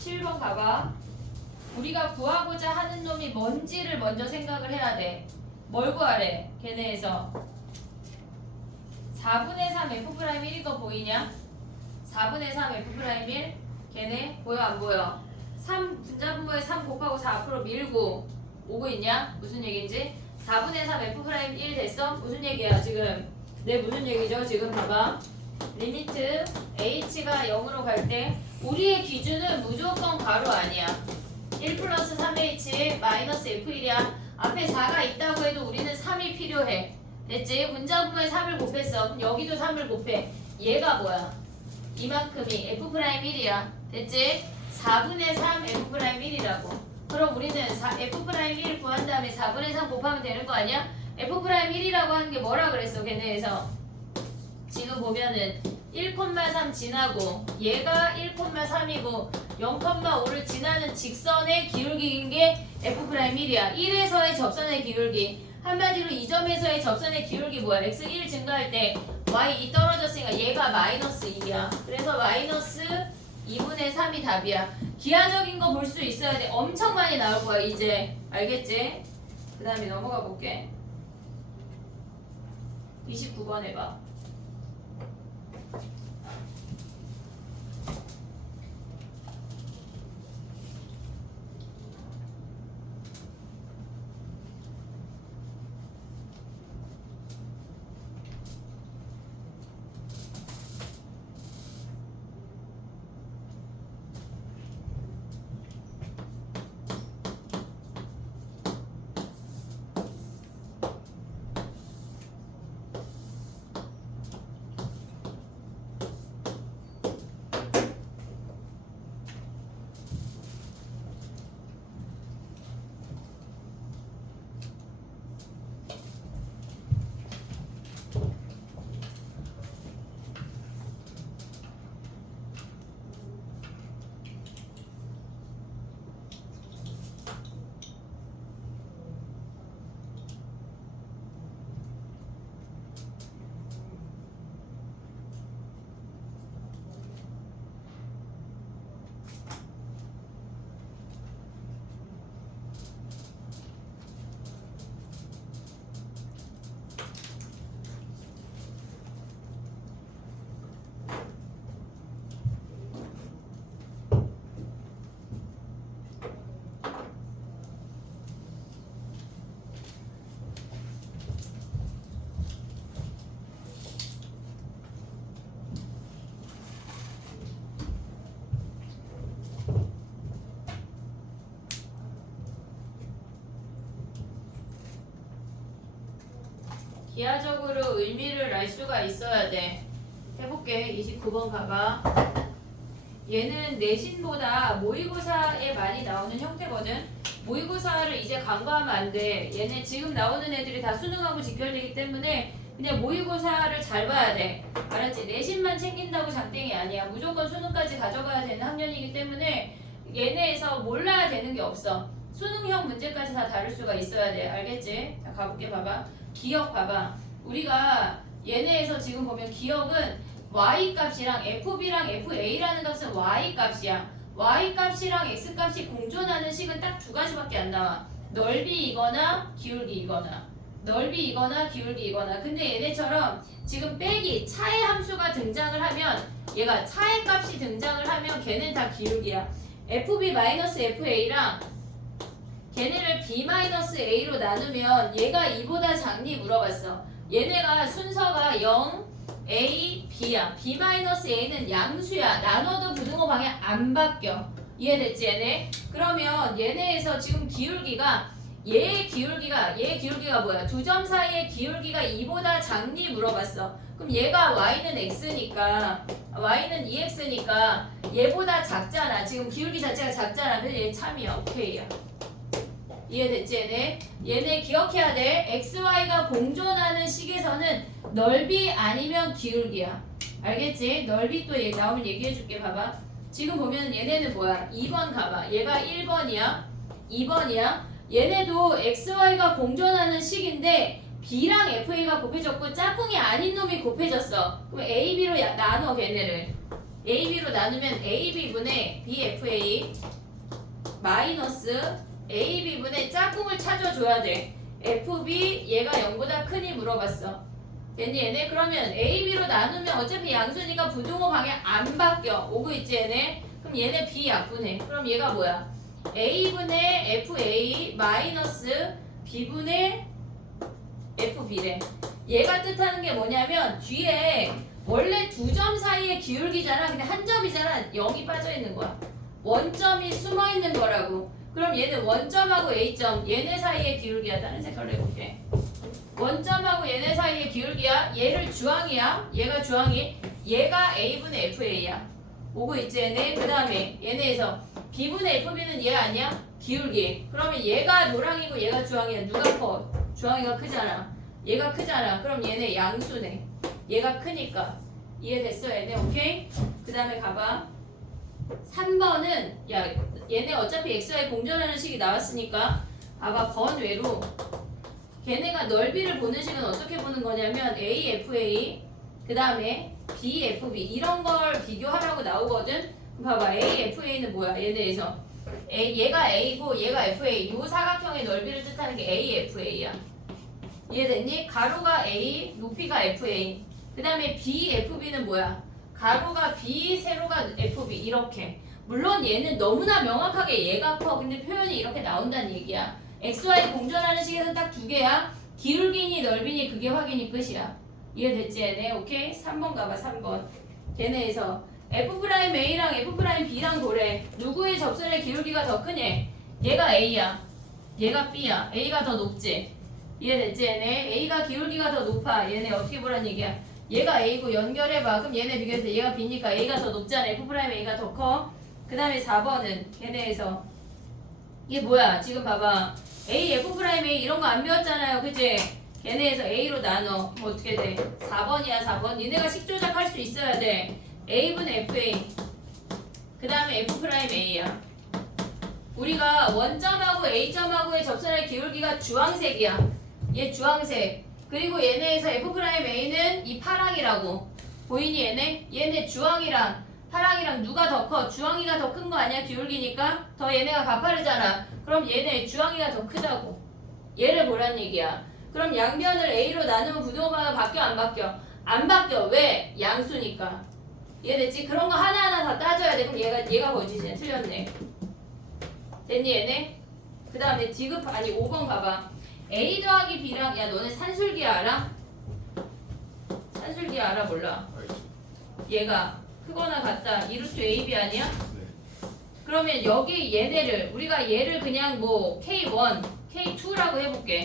7번 봐봐. 우리가 구하고자 하는 놈이 뭔지를 먼저 생각을 해야 돼. 뭘 구하래? 걔네에서 4분의 3 F'1 거 보이냐? 4분의 3 F'1 걔네 보여 안 보여? 3 분자분모에 3 곱하고 4 앞으로 밀고 오고 있냐? 무슨 얘기인지? 4분의 3 F'1 됐어? 무슨 얘기야 지금? 네 무슨 얘기죠? 지금 봐봐. 리미트 h가 0으로 갈 때 우리의 기준은 무조건 가로 아니야. 1 플러스 3h 마이너스 f1이야. 앞에 4가 있다고 해도 우리는 3이 필요해. 됐지? 분자분모에 3을 곱했어. 그럼 여기도 3을 곱해. 얘가 뭐야? 이만큼이 F'1이야. 됐지? 4분의 3 F'1이라고. 그럼 우리는 F'1 구한 다음에 4분의 3 곱하면 되는 거 아니야? F'1이라고 하는 게 뭐라 그랬어? 걔네에서 지금 보면은 1,3 지나고 얘가 1,3이고 0,5를 지나는 직선의 기울기인 게 F'1이야. 1에서의 접선의 기울기. 한마디로 이 점에서의 접선의 기울기 뭐야? x1 증가할 때 y 2 떨어졌으니까 얘가 마이너스 2야. 그래서 마이너스 2분의 3이 답이야. 기하적인 거 볼 수 있어야 돼. 엄청 많이 나올 거야 이제. 알겠지? 그 다음에 넘어가 볼게. 29번 해봐. 기하적으로 의미를 알 수가 있어야 돼. 해볼게. 29번 가봐. 얘는 내신보다 모의고사에 많이 나오는 형태거든. 모의고사를 이제 간과하면 안 돼. 얘네 지금 나오는 애들이 다 수능하고 직결되기 때문에 그냥 모의고사를 잘 봐야 돼. 알았지? 내신만 챙긴다고 장땡이 아니야. 무조건 수능까지 가져가야 되는 학년이기 때문에 얘네에서 몰라야 되는 게 없어. 수능형 문제까지 다 다룰 수가 있어야 돼. 알겠지? 자, 가볼게. 봐봐. 기억 봐봐. 우리가 얘네에서 지금 보면 기억은 y 값이랑 fb랑 fa라는 값은 y 값이야. y 값이랑 x 값이 공존하는 식은 딱 두 가지밖에 안 나와. 넓이이거나 기울기이거나. 넓이이거나 기울기이거나. 근데 얘네처럼 지금 빼기 차의 함수가 등장을 하면 얘가 차의 값이 등장을 하면 걔는 다 기울기야. fb-fa랑 걔네를 b-a로 나누면 얘가 2보다 작니 물어봤어. 얘네가 순서가 0, a, b야. b-a는 양수야. 나눠도 부등호 방향 안 바뀌어. 이해됐지 얘네? 그러면 얘네에서 지금 기울기가 얘의 기울기가 뭐야? 두 점 사이의 기울기가 2보다 작니 물어봤어. 그럼 얘가 y는 x니까 y는 2x니까 얘보다 작잖아. 지금 기울기 자체가 작잖아. 그래서 얘 참이야. 오케이야. 이해됐지 얘네? 얘네 기억해야 돼. xy가 공존하는 식에서는 넓이 아니면 기울기야. 알겠지? 넓이 또 나오면 얘기해줄게. 봐봐. 지금 보면 얘네는 뭐야? 2번 가봐. 얘가 1번이야. 2번이야. 얘네도 xy가 공존하는 식인데 b랑 fa가 곱해졌고 짝꿍이 아닌 놈이 곱해졌어. 그럼 a, b로 나눠 걔네를. AB로 나누면 AB분의 BFA 마이너스 AB분의 짝꿍을 찾아줘야 돼. FB 얘가 0보다 크니 물어봤어. 됐니 얘네? 그러면 AB로 나누면 어차피 양수니까 부등호 방향 안 바뀌어. 오고 있지 얘네? 그럼 얘네 B 약분해. 그럼 얘가 뭐야? A분의 FA 마이너스 B분의 FB래. 얘가 뜻하는 게 뭐냐면 뒤에 원래 두 점 사이의 기울기잖아. 근데 한 점이잖아. 0이 빠져있는 거야. 원점이 숨어있는 거라고. 그럼 얘는 원점하고 A점 얘네 사이의 기울기야. 다른 색깔로 해볼게. 원점하고 얘네 사이의 기울기야. 얘를 주황이야. 얘가 주황이. 얘가 A분의 FA야. 오고 있지 얘네. 그 다음에 얘네에서 B분의 FB는 얘 아니야? 기울기. 그러면 얘가 노랑이고 얘가 주황이야. 누가 커? 주황이가 크잖아. 얘가 크잖아. 그럼 얘네 양수네. 얘가 크니까. 이해됐어 얘네? 오케이? 그 다음에 가봐. 3번은 야 얘네 어차피 XY 공전하는 식이 나왔으니까 봐봐. 번외로 걔네가 넓이를 보는 식은 어떻게 보는 거냐면 AFA 그 다음에 BFB 이런 걸 비교하라고 나오거든. 봐봐. AFA는 뭐야? 얘네에서 얘가 A고 얘가 FA 요 사각형의 넓이를 뜻하는 게 AFA야. 이해됐니? 가로가 A, 높이가 FA 그 다음에 BFB는 뭐야? 가로가 B, 세로가 FB 이렇게. 물론 얘는 너무나 명확하게 얘가 커. 근데 표현이 이렇게 나온다는 얘기야. XY 공전하는 식에서 딱 두 개야. 기울기니 넓이니 그게 확인이 끝이야. 이해됐지 얘네? 오케이? 3번 가봐 3번. 걔네에서 F'A랑 F'B랑 도래. 누구의 접선의 기울기가 더 크니? 얘가 A야. 얘가 B야. A가 더 높지? 이해됐지 얘네? A가 기울기가 더 높아. 얘네 어떻게 보란 얘기야? 얘가 A고 연결해봐. 그럼 얘네 비교해서 얘가 B니까 A가 더 높잖아. F'A가 더 커. 그 다음에 4번은 걔네에서 이게 뭐야? 지금 봐봐. A, F'A 이런 거 안 배웠잖아요. 그치? 걔네에서 A로 나눠. 그럼 어떻게 돼? 4번이야 4번. 얘네가 식조작할 수 있어야 돼. A분의 FA 그 다음에 F'A야. 우리가 원점하고 A점하고의 접선의 기울기가 주황색이야. 얘 주황색. 그리고 얘네에서 F'A는 이 파랑이라고. 보이니 얘네? 얘네 주황이랑 파랑이랑 누가 더 커? 주황이가 더 큰 거 아니야? 기울기니까? 더 얘네가 가파르잖아. 그럼 얘네 주황이가 더 크다고. 얘를 보란 얘기야. 그럼 양변을 A로 나누면 부등호방향 바뀌어 안 바뀌어? 안 바뀌어. 왜? 양수니까. 이해됐지? 그런 거 하나하나 다 따져야 돼. 그럼 얘가 뭐지? 진짜 틀렸네. 됐니 얘네? 그 다음에 디귿 아니 5번 가봐. A 더하기 B랑 야 너네 산술기 알아? 산술기 알아 몰라? 얘가 크거나 같다. 이루트 AB 아니야? 그러면 여기 얘네를 우리가 얘를 그냥 뭐 K1, K2라고 해볼게.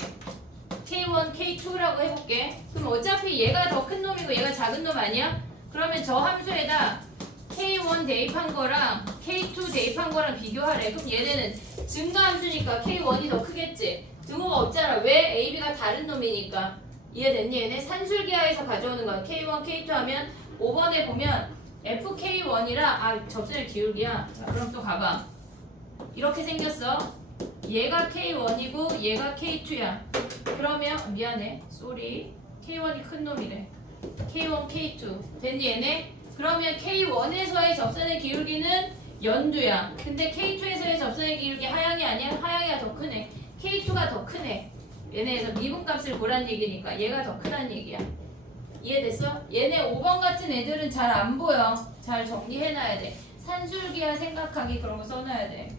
K1, K2라고 해볼게. 그럼 어차피 얘가 더 큰 놈이고 얘가 작은 놈 아니야? 그러면 저 함수에다 K1 대입한 거랑 K2 대입한 거랑 비교하래. 그럼 얘네는 증가함수니까 K1이 더 크겠지. 증오가 없잖아. 왜? AB가 다른 놈이니까. 이해됐니? 얘네 산술기하에서 가져오는 거야. K1, K2 하면 5번에 보면 FK1이라 접선의 기울기야. 자, 그럼 또 가봐. 이렇게 생겼어. 얘가 K1이고 얘가 K2야. 그러면 미안해. 쏘리. K1이 큰 놈이래. K1, K2. 됐니 얘네? 그러면 K1에서의 접선의 기울기는 연두야. 근데 K2에서의 접선의 기울기 하향이 아니야? 하향이가 더 크네. K2가 더 크네. 얘네에서 미분값을 보란 얘기니까 얘가 더 크다는 얘기야. 이해됐어? 얘네 5번 같은 애들은 잘 안 보여. 잘 정리해놔야 돼. 산술기야 생각하기 그런 거 써놔야 돼.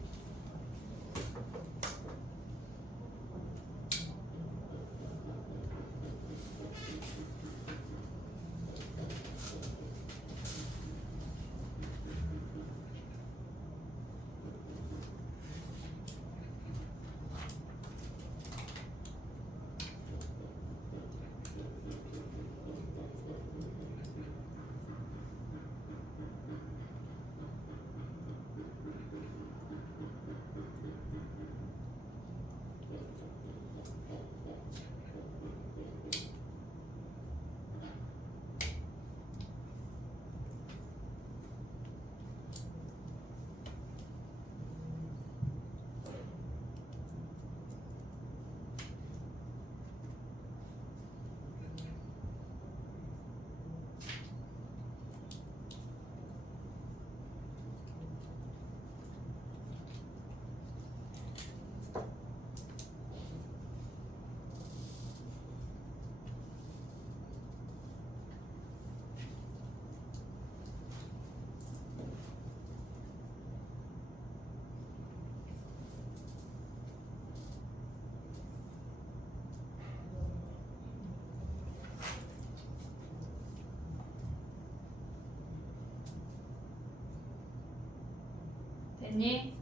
됐니?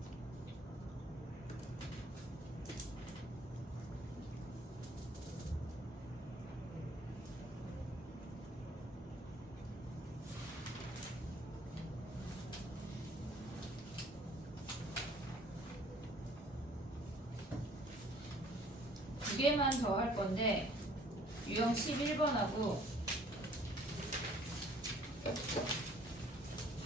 두 개만 더 할 건데 유형 11번하고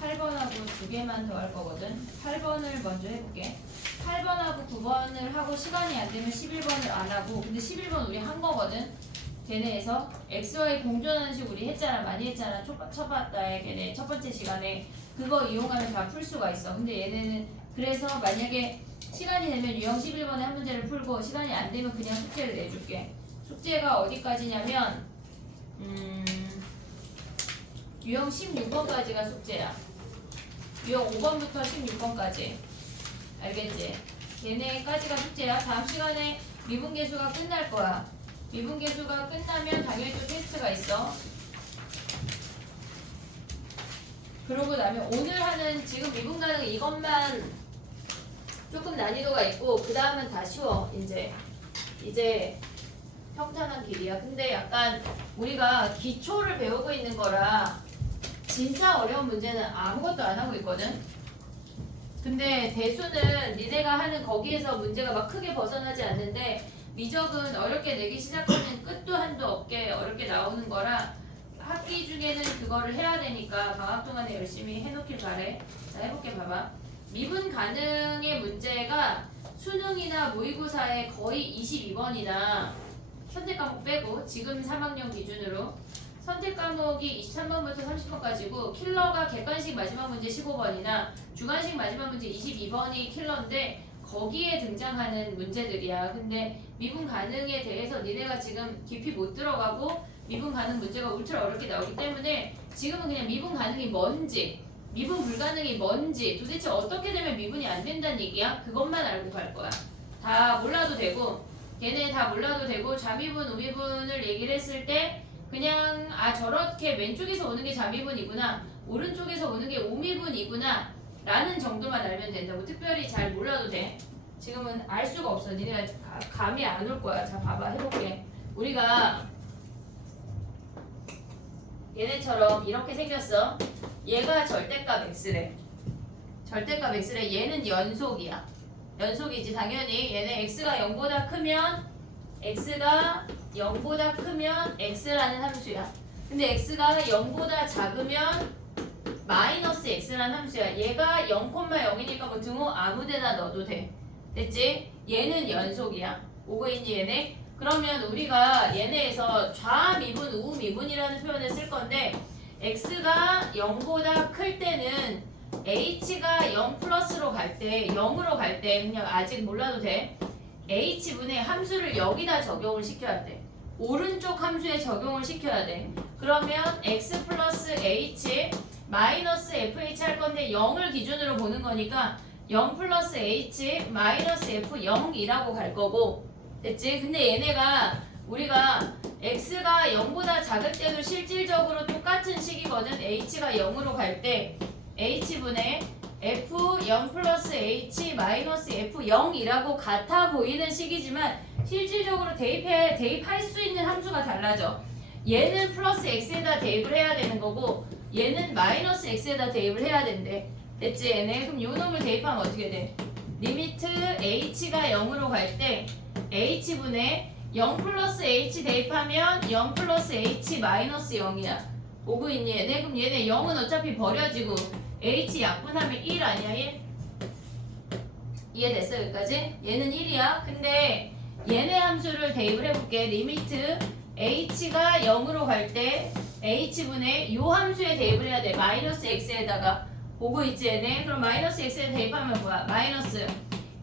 8번하고 두 개만 더 할 거거든. 8번을 먼저 해볼게. 8번하고 9번을 하고 시간이 안 되면 11번을 안 하고, 근데 11번 우리 한 거거든. 걔네에서 XY 공존하는 식 우리 했잖아. 많이 했잖아. 쳐봤다에 걔네 첫 번째 시간에 그거 이용하면 다 풀 수가 있어. 근데 얘네는 그래서 만약에 시간이 되면 유형 11번에 한 문제를 풀고 시간이 안 되면 그냥 숙제를 내줄게. 숙제가 어디까지냐면 유형 16번까지가 숙제야. 유형 5번부터 16번까지. 알겠지? 얘네까지가 숙제야. 다음 시간에 미분계수가 끝날 거야. 미분계수가 끝나면 당연히 또 테스트가 있어. 그러고 나면 오늘 하는 지금 미분가능 이것만 조금 난이도가 있고 그 다음은 다 쉬워. 이제 평탄한 길이야. 근데 약간 우리가 기초를 배우고 있는 거라 진짜 어려운 문제는 아무것도 안 하고 있거든. 근데 대수는 니네가 하는 거기에서 문제가 막 크게 벗어나지 않는데 미적은 어렵게 내기 시작하면 끝도 한도 없게 어렵게 나오는 거라 학기 중에는 그거를 해야 되니까 방학 동안에 열심히 해놓길 바래. 자, 해볼게. 봐봐. 미분 가능의 문제가 수능이나 모의고사에 거의 22번이나 선택 과목 빼고 지금 3학년 기준으로 선택 과목이 23번부터 30번까지고 킬러가 객관식 마지막 문제 15번이나 주관식 마지막 문제 22번이 킬러인데 거기에 등장하는 문제들이야. 근데 미분 가능에 대해서 니네가 지금 깊이 못 들어가고 미분 가능 문제가 울트라 어렵게 나오기 때문에 지금은 그냥 미분 가능이 뭔지 미분 불가능이 뭔지 도대체 어떻게 되면 미분이 안 된다는 얘기야? 그것만 알고 갈 거야. 다 몰라도 되고 걔네 다 몰라도 되고 좌미분 우미분을 얘기를 했을 때 그냥 저렇게 왼쪽에서 오는 게 좌미분이구나 오른쪽에서 오는 게 우미분이구나 라는 정도만 알면 된다고. 특별히 잘 몰라도 돼. 지금은 알 수가 없어. 니네가 감이 안 올 거야. 자, 봐봐. 해볼게. 우리가 얘네처럼 이렇게 생겼어. 얘가 절대값 x래. 절대값 x래. 얘는 연속이야. 연속이지. 당연히 얘네 x가 0보다 크면 x가 0보다 크면 x라는 함수야. 근데 x가 0보다 작으면 마이너스 x라는 함수야. 얘가 0,0이니까 뭐 등호 아무데나 넣어도 돼. 됐지? 얘는 연속이야. 오고 있니 얘네? 그러면 우리가 얘네에서 좌미분, 우미분이라는 표현을 쓸 건데 x가 0보다 클 때는 h가 0 플러스로 갈 때, 0으로 갈 때 그냥 아직 몰라도 돼. h분의 함수를 여기다 적용을 시켜야 돼. 오른쪽 함수에 적용을 시켜야 돼. 그러면 x 플러스 h 마이너스 fh 할 건데 0을 기준으로 보는 거니까 0 플러스 h 마이너스 f 0이라고 갈 거고. 됐지? 근데 얘네가 우리가 x가 0보다 작을 때도 실질적으로 똑같은 식이거든. h가 0으로 갈 때 h분의 f 0 플러스 h 마이너스 f 0이라고 같아 보이는 식이지만 실질적으로 대입할 수 있는 함수가 달라져. 얘는 플러스 x에다 대입을 해야 되는 거고 얘는 마이너스 x에다 대입을 해야 된대. 됐지? 얘네? 그럼 요 놈을 대입하면 어떻게 돼? 리미트 h가 0으로 갈 때 h분의 0 플러스 h 대입하면 0 플러스 h 마이너스 0이야. 오고 있니 얘네? 그럼 얘네 0은 어차피 버려지고 h 약분하면 1 아니야 1? 이해됐어 여기까지? 얘는 1이야. 근데 얘네 함수를 대입을 해볼게. 리미트 h가 0으로 갈 때 h분의 요 함수에 대입을 해야 돼. 마이너스 x에다가. 보고 있지 얘네? 그럼 마이너스 x에 대입하면 뭐야? 마이너스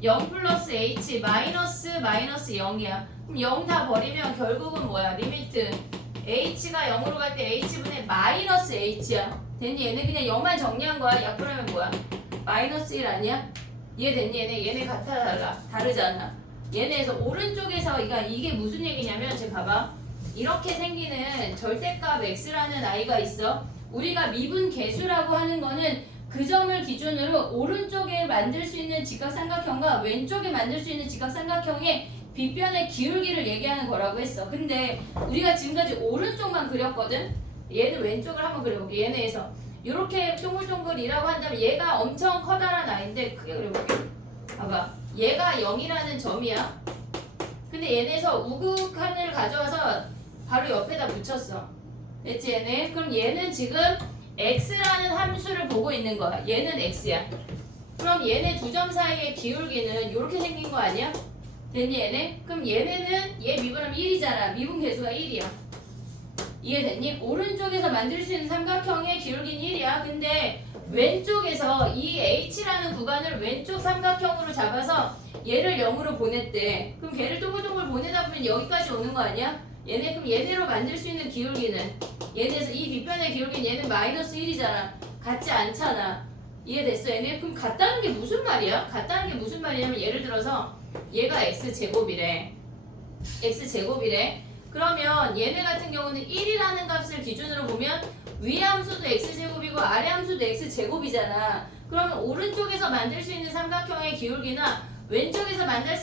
0 플러스 h 마이너스 0이야. 그럼 0 다 버리면 결국은 뭐야? 리미트 h가 0으로 갈 때 h분의 마이너스 h야. 됐니? 얘네 그냥 0만 정리한 거야. 약분하면 뭐야? 마이너스 1 아니야? 이해됐니? 얘네 같아 달라? 다르잖아. 얘네에서 오른쪽에서 이게 무슨 얘기냐면 지금 봐봐. 이렇게 생기는 절대값 x라는 아이가 있어. 우리가 미분 계수라고 하는 거는 그 점을 기준으로 오른쪽에 만들 수 있는 직각삼각형과 왼쪽에 만들 수 있는 직각삼각형의 빗변의 기울기를 얘기하는 거라고 했어. 근데 우리가 지금까지 오른쪽만 그렸거든. 얘는 왼쪽을 한번 그려볼게. 얘네에서 이렇게 동글동글이라고 한다면 얘가 엄청 커다란 아이인데 크게 그려볼게. 봐봐. 얘가 0이라는 점이야. 근데 얘네에서 우극한을 가져와서 바로 옆에다 붙였어. 됐지 얘네? 그럼 얘는 지금 x라는 함수를 보고 있는 거야. 얘는 x야. 그럼 얘네 두 점 사이의 기울기는 이렇게 생긴 거 아니야? 됐니 얘네? 그럼 얘네는 얘 미분하면 1이잖아. 미분 계수가 1이야. 이해됐니? 오른쪽에서 만들 수 있는 삼각형의 기울기는 1이야. 근데 왼쪽에서 이 h라는 구간을 왼쪽 삼각형으로 잡아서 얘를 0으로 보냈대. 그럼 걔를 동글동글 보내다 보면 여기까지 오는 거 아니야? 얘네 그럼 얘네로 만들 수 있는 기울기는 얘네에서 이 빗변의 기울기는 얘는 마이너스 1이잖아. 같지 않잖아. 이해됐어 얘네? 그럼 같다는 게 무슨 말이야? 같다는 게 무슨 말이냐면 예를 들어서 얘가 x제곱이래. x제곱이래. 그러면 얘네 같은 경우는 1이라는 값을 기준으로 보면 위 함수도 x제곱이고 아래 함수도 x제곱이잖아. 그러면 오른쪽에서 만들 수 있는 삼각형의 기울기나 왼쪽에서 만들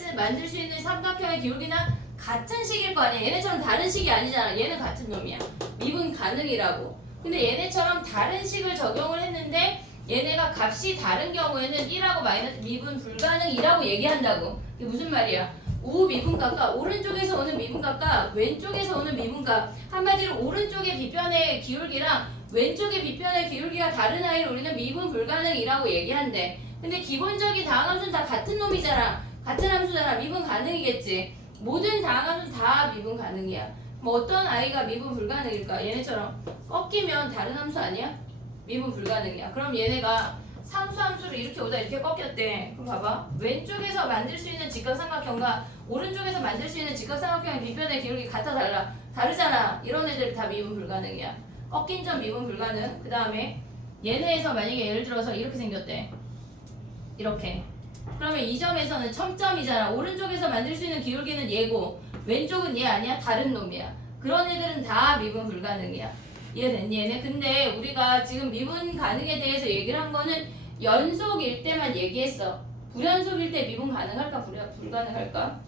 수 있는 삼각형의 기울기나 같은 식일 거 아니야. 얘네처럼 다른 식이 아니잖아. 얘는 같은 놈이야. 미분 가능이라고. 근데 얘네처럼 다른 식을 적용을 했는데 얘네가 값이 다른 경우에는 1하고 마이너스 미분 불가능이라고 얘기한다고. 이게 무슨 말이야? 우미분값과 오른쪽에서 오는 미분값과 왼쪽에서 오는 미분값, 한마디로 오른쪽의 빗변의 기울기랑 왼쪽의 빗변의 기울기가 다른 아이를 우리는 미분 불가능이라고 얘기한대. 근데 기본적인 다항함수는 다 같은 놈이잖아. 같은 함수잖아. 미분 가능이겠지. 모든 다항함수는 다 미분 가능이야. 뭐 어떤 아이가 미분 불가능일까? 얘네처럼 꺾이면 다른 함수 아니야? 미분 불가능이야. 그럼 얘네가 상수함수를 이렇게 오다 이렇게 꺾였대. 그럼 봐봐. 왼쪽에서 만들 수 있는 직각삼각형과 오른쪽에서 만들 수 있는 직각삼각형의 빗변의 기울기 같아 달라? 다르잖아. 이런 애들 다 미분 불가능이야. 꺾인 점 미분 불가능. 그 다음에 얘네에서 만약에 예를 들어서 이렇게 생겼대. 이렇게. 그러면 이 점에서는 첨점이잖아. 오른쪽에서 만들 수 있는 기울기는 얘고 왼쪽은 얘 아니야? 다른 놈이야. 그런 애들은 다 미분 불가능이야. 이해됐니 얘네? 근데 우리가 지금 미분 가능에 대해서 얘기를 한 거는 연속일 때만 얘기했어. 불연속일 때 미분 가능할까? 불가능할까?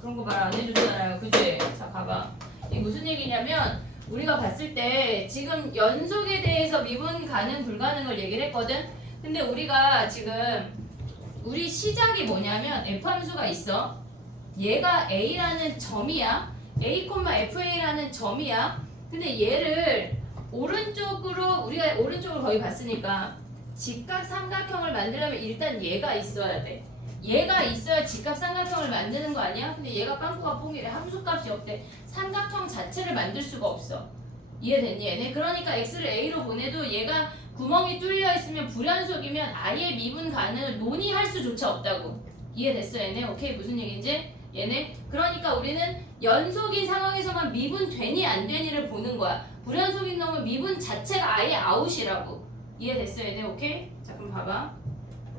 그런 거 말 안 해주잖아요. 그치? 자 봐봐. 이게 무슨 얘기냐면 우리가 봤을 때 지금 연속에 대해서 미분 가능 불가능을 얘기를 했거든. 근데 우리가 지금 우리 시작이 뭐냐면 F함수가 있어. 얘가 A라는 점이야. A, FA라는 점이야. 근데 얘를 오른쪽으로 우리가 오른쪽을 거의 봤으니까 직각삼각형을 만들려면 일단 얘가 있어야 돼. 얘가 있어야 직각삼각형을 만드는 거 아니야? 근데 얘가 빵꾸가 뽕이래. 함수값이 없대. 삼각형 자체를 만들 수가 없어. 이해됐니 얘네? 그러니까 x를 a로 보내도 얘가 구멍이 뚫려 있으면 불연속이면 아예 미분 가능을 논의할 수조차 없다고. 이해됐어 얘네? 오케이 무슨 얘기인지? 얘네? 그러니까 우리는 연속인 상황에서만 미분 되니 안 되니를 보는 거야. 불연속인 놈은 미분 자체가 아예 아웃이라고. 이해됐어 얘네? 오케이? 자 그럼 봐봐.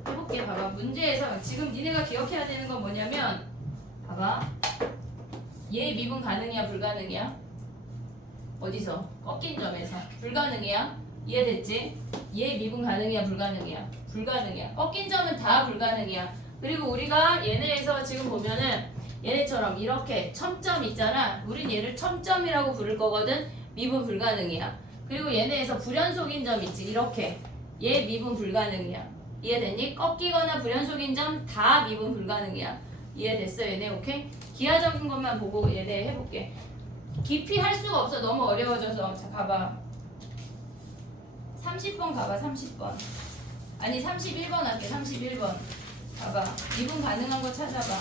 해볼게. 봐봐. 문제에서 지금 니네가 기억해야 되는 건 뭐냐면 봐봐. 얘 미분 가능이야 불가능이야? 어디서? 꺾인 점에서. 불가능이야? 이해됐지? 얘 미분 가능이야 불가능이야? 불가능이야. 꺾인 점은 다 불가능이야. 그리고 우리가 얘네에서 지금 보면은 얘네처럼 이렇게 첨점 있잖아. 우린 얘를 첨점이라고 부를 거거든. 미분 불가능이야. 그리고 얘네에서 불연속인 점 있지. 이렇게. 얘 미분 불가능이야. 이해됐니? 꺾이거나 불연속인 점 다 미분 불가능이야. 이해됐어 얘네? 오케이? 기하적인 것만 보고 얘네 해볼게. 깊이 할 수가 없어. 너무 어려워져서. 자 봐봐. 30번 가봐. 30번. 아니 31번 할게. 31번. 봐봐. 미분 가능한 거 찾아봐.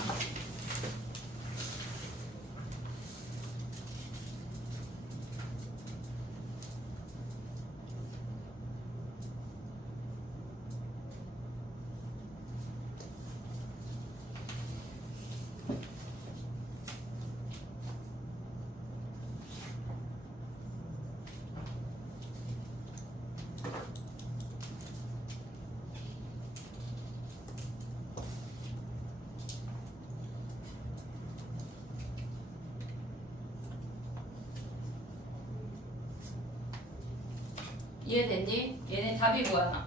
이해됐니? 얘네 답이 뭐야?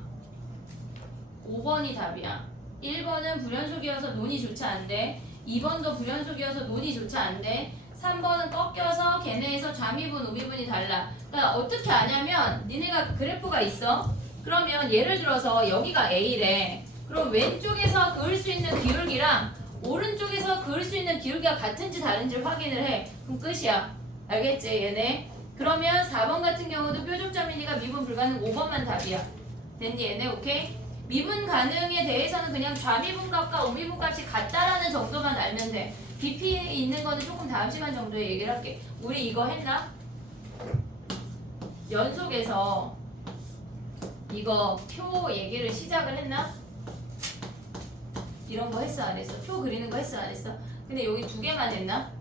5번이 답이야. 1번은 불연속이어서 논이 좋지 않대. 2번도 불연속이어서 논이 좋지 않대. 3번은 꺾여서 걔네에서 좌미분, 우미분이 달라. 그러니까 어떻게 아냐면 니네가 그래프가 있어. 그러면 예를 들어서 여기가 A래. 그럼 왼쪽에서 그을 수 있는 기울기랑 오른쪽에서 그을 수 있는 기울기가 같은지 다른지를 확인을 해. 그럼 끝이야. 알겠지 얘네? 그러면 4번 같은 경우도 뾰족점 미니가 미분 불가능 5번만 답이야. 됐니 얘네? 오케이? 미분 가능에 대해서는 그냥 좌미분 값과 우미분 값이 같다라는 정도만 알면 돼. BP에 있는 거는 조금 다음 시간 정도에 얘기를 할게. 우리 이거 했나? 연속에서 이거 표 얘기를 시작을 했나? 이런 거 했어 안 했어? 표 그리는 거 했어 안 했어? 근데 여기 2개만 했나?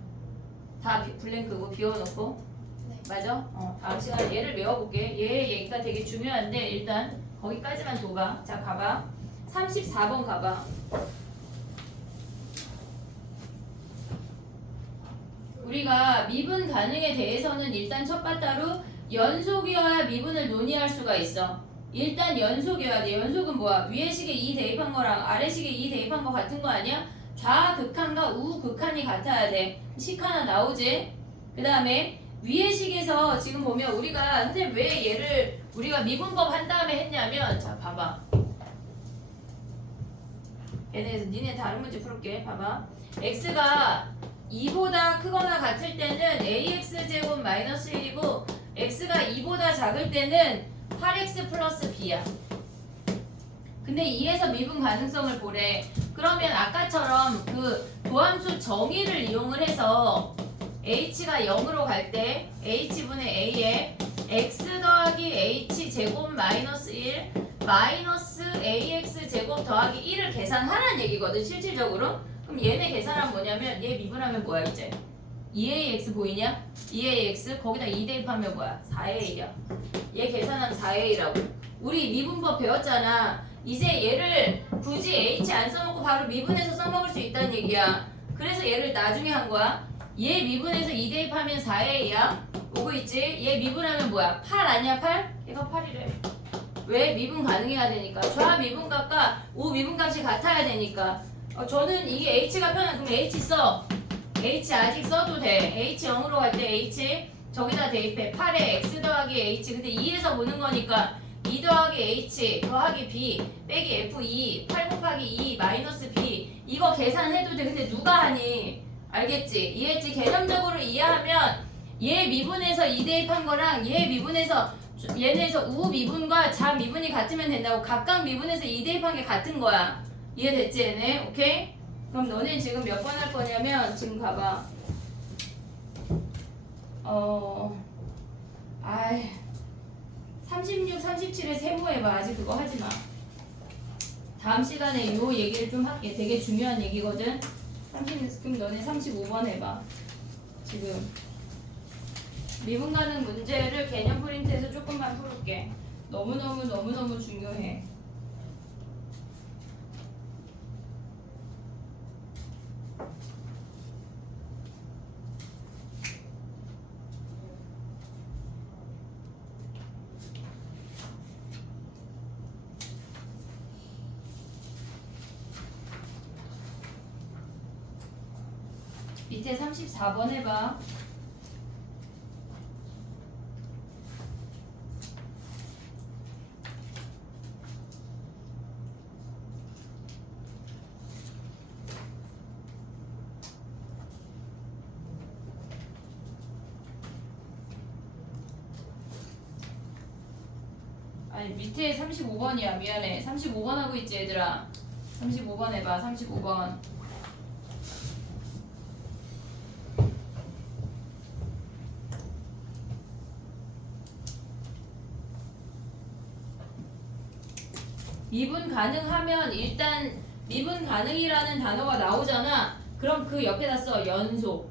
다 블랭크고 비워놓고. 네. 맞아? 다음 시간에 얘를 외워볼게. 얘 얘기가 되게 중요한데 일단 거기까지만 둬봐. 자 가봐. 34번 가봐. 우리가 미분 가능에 대해서는 일단 첫 바따로 연속이어야 미분을 논의할 수가 있어. 일단 연속이어야 돼. 연속은 뭐야? 위에 식에 2 대입한 거랑 아래 식에 2 대입한 거 같은 거 아니야? 좌극한과 우극한이 같아야 돼. 식 하나 나오지? 그 다음에 위에 식에서 지금 보면 우리가 선생님 왜 얘를 우리가 미분법 한 다음에 했냐면 자 봐봐. 얘네에서 니네 다른 문제 풀을게. 봐봐. x가 2보다 크거나 같을 때는 ax제곱 마이너스 1이고 x가 2보다 작을 때는 8x 플러스 b야. 근데 2에서 미분 가능성을 보래. 그러면 아까처럼 그 도함수 정의를 이용을 해서 h가 0으로 갈 때 h분의 a에 x 더하기 h 제곱 마이너스 1 마이너스 ax 제곱 더하기 1을 계산하라는 얘기거든 실질적으로. 그럼 얘네 계산하면 뭐냐면 얘 미분하면 뭐야 이제 2ax 보이냐? 2ax 거기다 2 대입하면 뭐야? 4a야. 얘 계산하면 4a라고. 우리 미분법 배웠잖아. 이제 얘를 굳이 h 안 써먹고 바로 미분해서 써먹을 수 있다는 얘기야. 그래서 얘를 나중에 한 거야. 얘 미분해서 2 대입하면 4a야. 오고 있지? 얘 미분하면 뭐야? 8 아니야 8? 얘가 8이래. 왜? 미분 가능해야 되니까. 좌 미분값과 우 미분값이 같아야 되니까. 저는 이게 h가 편한. 그럼 h 써. h 아직 써도 돼. h 0으로 갈 때 h 저기다 대입해. 8에 x 더하기 h. 근데 2에서 보는 거니까 2 더하기 h 더하기 b 빼기 f2 8 곱하기 2 마이너스 b 이거 계산해도 돼. 근데 누가 하니? 알겠지? 이해했지? 개념적으로 이해하면 얘 미분해서 2 대입한 거랑 얘 미분해서 얘네에서 우 미분과 좌 미분이 같으면 된다고. 각각 미분해서 2 대입한 게 같은 거야. 이해됐지 얘네? 오케이? 그럼 너네 지금 몇 번 할 거냐면 지금 가봐. 36, 37에 세모해봐. 아직 그거 하지마. 다음 시간에 요 얘기를 좀 할게. 되게 중요한 얘기거든. 36, 그럼 너네 35번 해봐. 지금 미분 가능 문제를 개념 프린트해서 조금만 풀을게. 너무너무 중요해. 밑에 34번 해봐. 아니 밑에 35번이야. 미안해. 35번 하고 있지 얘들아. 35번 해봐. 35번. 미분 가능하면 일단 미분 가능이라는 단어가 나오잖아. 그럼 그 옆에다 써. 연속.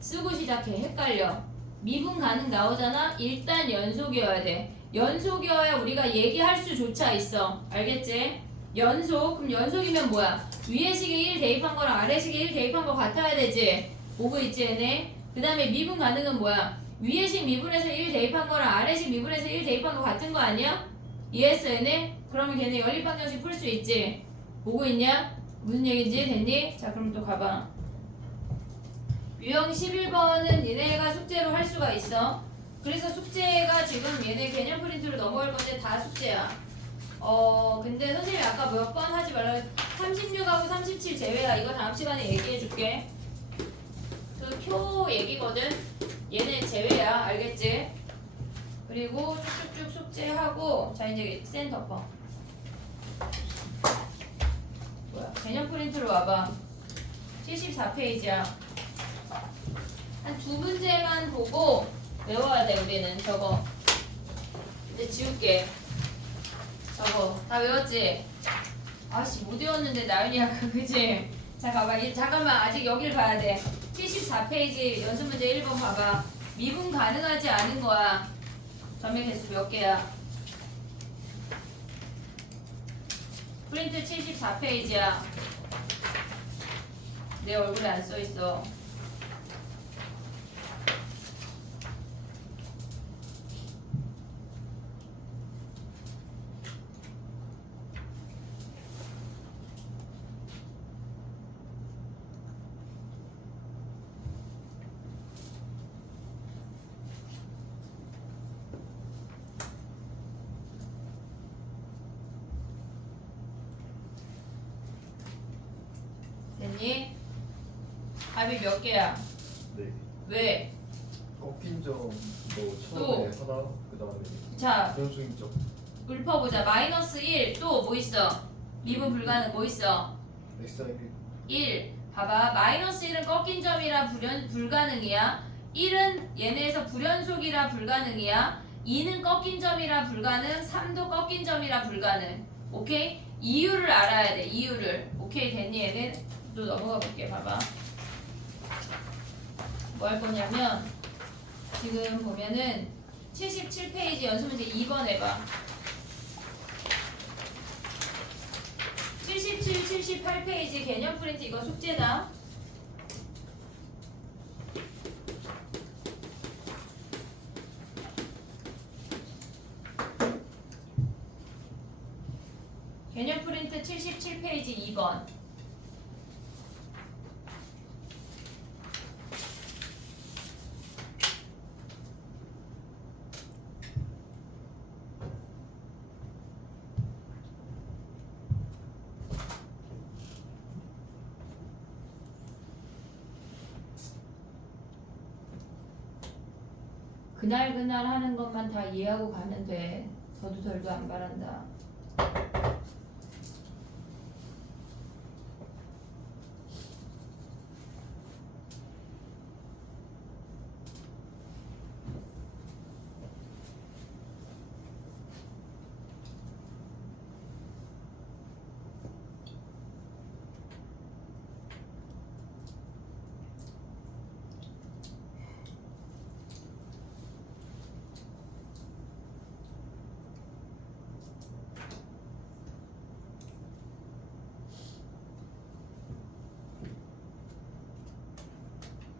쓰고 시작해. 헷갈려. 미분 가능 나오잖아. 일단 연속이어야 돼. 연속이어야 우리가 얘기할 수조차 있어. 알겠지? 연속. 그럼 연속이면 뭐야? 위에 식에 1 대입한 거랑 아래 식에 1 대입한 거 같아야 되지? 오고 있지 얘네? 그 다음에 미분 가능은 뭐야? 위에식 미분에서 1 대입한 거랑 아래식 미분에서 1 대입한 거 같은 거 아니야? 이해했어 얘네? 그러면 걔네 연립방정식 풀 수 있지? 보고 있냐? 무슨 얘기인지 됐니? 자 그럼 또 가봐. 유형 11번은 얘네가 숙제로 할 수가 있어. 그래서 숙제가 지금 얘네 개념 프린트로 넘어갈 건데 다 숙제야. 근데 선생님이 아까 몇 번 하지 말라 36하고 37 제외야. 이거 다음 시간에 얘기해 줄게. 그 표 얘기거든. 얘네 제외야. 알겠지? 그리고 쭉쭉쭉 숙제하고 자 이제 센터퍼 뭐야 개념 프린트로 와봐. 74페이지야. 한 두 문제만 보고 외워야 돼. 우리는 저거 이제 지울게. 저거 다 외웠지? 아씨 못 외웠는데 나윤이야 그지? 자 가봐. 잠깐만 아직 여길 봐야 돼. 74페이지 연습문제 1번 봐봐. 미분 가능하지 않은 거야. 점의 개수 몇 개야? 프린트 74페이지야. 내 얼굴에 안 써있어. 됐니? 답이 몇 개야? 네. 왜? 꺾인 점도 처음에 하나, 그 다음에 자, 연수인점. 읊어보자. 마이너스 1, 또 뭐 있어? 미분 불가능 뭐 있어? xi 1. 봐봐. 마이너스 1은 꺾인 점이라 불가능이야. 1은 얘네에서 불연속이라 불가능이야. 2는 꺾인 점이라 불가능. 3도 꺾인 점이라 불가능. 오케이? 이유를 알아야 돼. 이유를. 오케이 됐니 얘네? 또 넘어가 볼게. 봐봐. 뭐 할 거냐면 지금 보면은 77페이지 연습문제 2번 해봐. 77, 78페이지 개념 프린트 이거 숙제다. 개념 프린트 77페이지 2번. 그날 하는 것만 다 이해하고 가면 돼. 더도 덜도 안 바란다.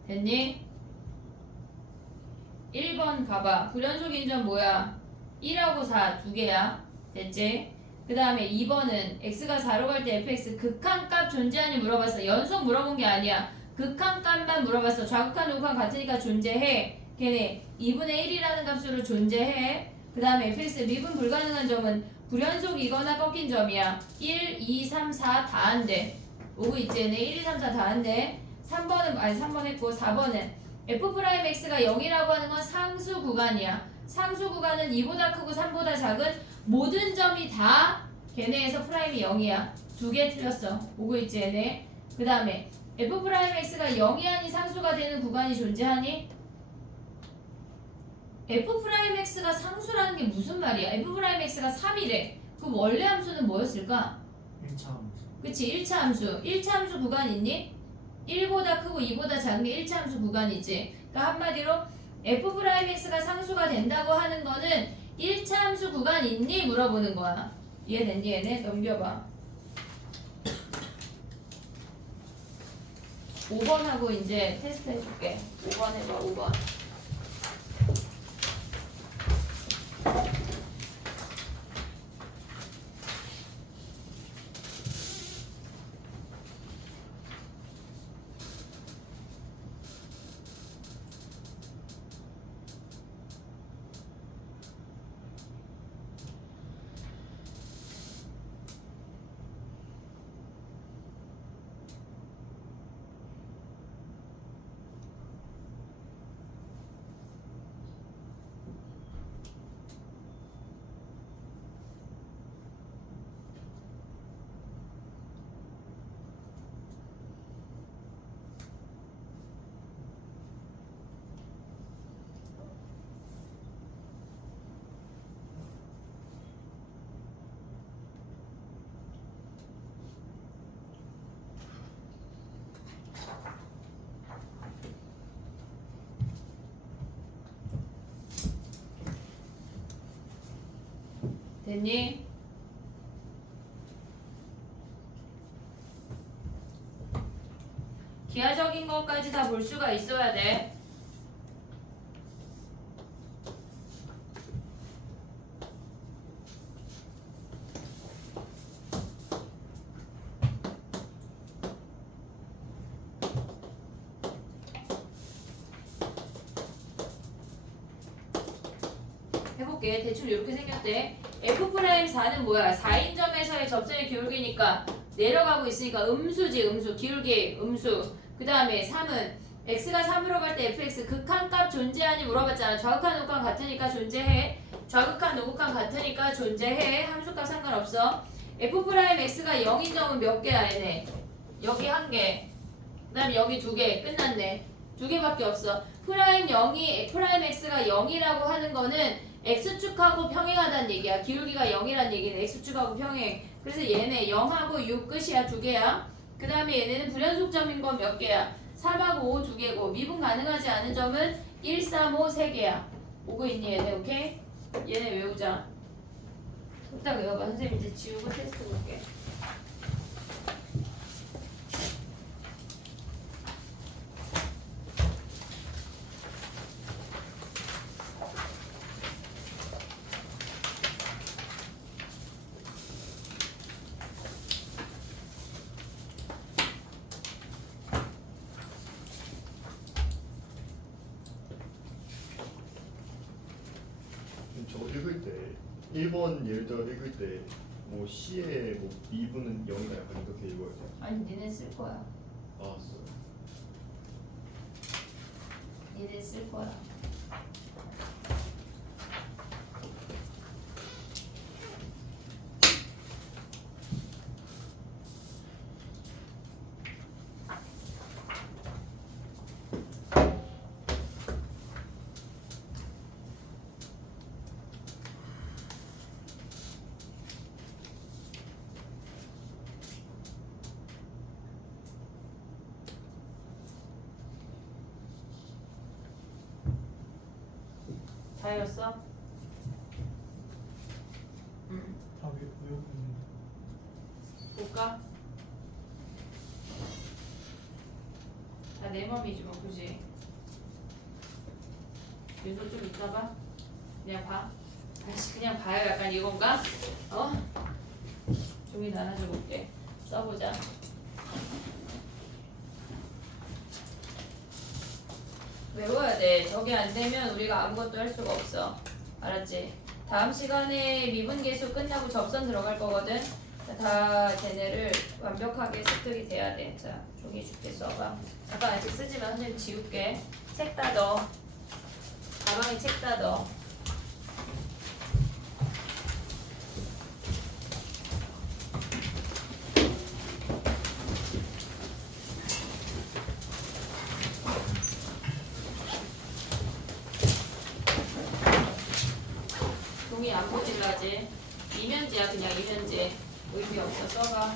됐니? 1번 가봐. 불연속 인점 뭐야? 1하고 4 두 개야. 됐지? 그 다음에 2번은 x가 4로 갈 때 fx 극한값 존재하니 물어봤어. 연속 물어본 게 아니야. 극한값만 물어봤어. 좌극한 우극한 같으니까 존재해. 걔네 2분의 1이라는 값으로 존재해. 그 다음에 fx 미분 불가능한 점은 불연속이거나 꺾인 점이야. 1, 2, 3, 4 다 안 돼. 오고 있지? 얘네 1, 2, 3, 4 다 안 돼. 3번은 아니 3번 했고 4번은 f'x가 0이라고 하는 건 상수 구간이야. 상수 구간은 2보다 크고 3보다 작은 모든 점이 다 걔네에서 프라임이 0이야. 두 개 틀렸어. 오고 있지 얘네. 그 다음에 f'x가 0이 아닌 상수가 되는 구간이 존재하니? f'x가 상수라는 게 무슨 말이야? f'x가 3이래. 그럼 원래 함수는 뭐였을까? 1차 함수. 그치 1차 함수. 1차 함수 구간 있니? 1보다 크고 2보다 작은 게 1차 함수 구간이지. 그러니까 한마디로 f'x가 상수가 된다고 하는 거는 1차 함수 구간 있니? 물어보는 거야. 이해됐니 얘네? 넘겨봐. 5번 하고 이제 테스트 해줄게. 5번 해봐 5번. 됐니? 기하적인 것까지 다 볼 수가 있어야 돼. 해볼게. 대충 이렇게 생겼대. F'4는 뭐야? 4인점에서의 접선의 기울기니까 내려가고 있으니까 음수지. 음수. 기울기 음수. 그 다음에 3은 x가 3으로 갈 때 fx 극한값 존재하니 물어봤잖아. 좌극한 우극한 같으니까 존재해. 좌극한 우극한 같으니까 존재해. 함수값 상관없어. F'x가 0인 점은 몇 개야 얘네? 여기 1개. 그 다음에 여기 2개. 끝났네. 2개밖에 없어. 프라임 0이 프라임 x가 0이라고 하는 거는 x축하고 평행하다는 얘기야. 기울기가 0이라는 얘기는 x축하고 평행. 그래서 얘네 0하고 6 끝이야. 2개야. 그 다음에 얘네는 불연속점인 건 몇 개야? 3하고 5 2개고 미분 가능하지 않은 점은 1, 3, 5 3개야. 오고 있니 얘네? 오케이? 얘네 외우자. 일단 외워봐. 선생님 이제 지우고 테스트 볼게. 저거 읽을 때 1번 예를 들어 읽을 때 뭐 C의 뭐 미분은 0이다 약간 이렇게 읽어야 돼. 아니 니네 쓸 거야. 알았어. 니네 쓸 거야. 다 외웠어? 응. 다 외우고 있는데. 볼까? 다 내 맘이지 뭐 그지? 윤도 좀 이따 봐. 그냥 봐. 다시 그냥 봐요. 약간 이건가? 어? 종이 나눠줘 볼게. 써보자. 외워야 돼. 저게 안 되면 우리가 아무것도 할 수가 없어. 알았지? 다음 시간에 미분 계수 끝나고 접선 들어갈 거거든. 다 걔네를 완벽하게 습득이 돼야 돼. 자, 종이 줄게 써봐. 잠깐 아직 쓰지 마. 선생님 지울게. 책 따둬. 가방에 책 따둬. 종이 안 보질라지. 이면지야 그냥 이면지. 의미 없어. 써봐.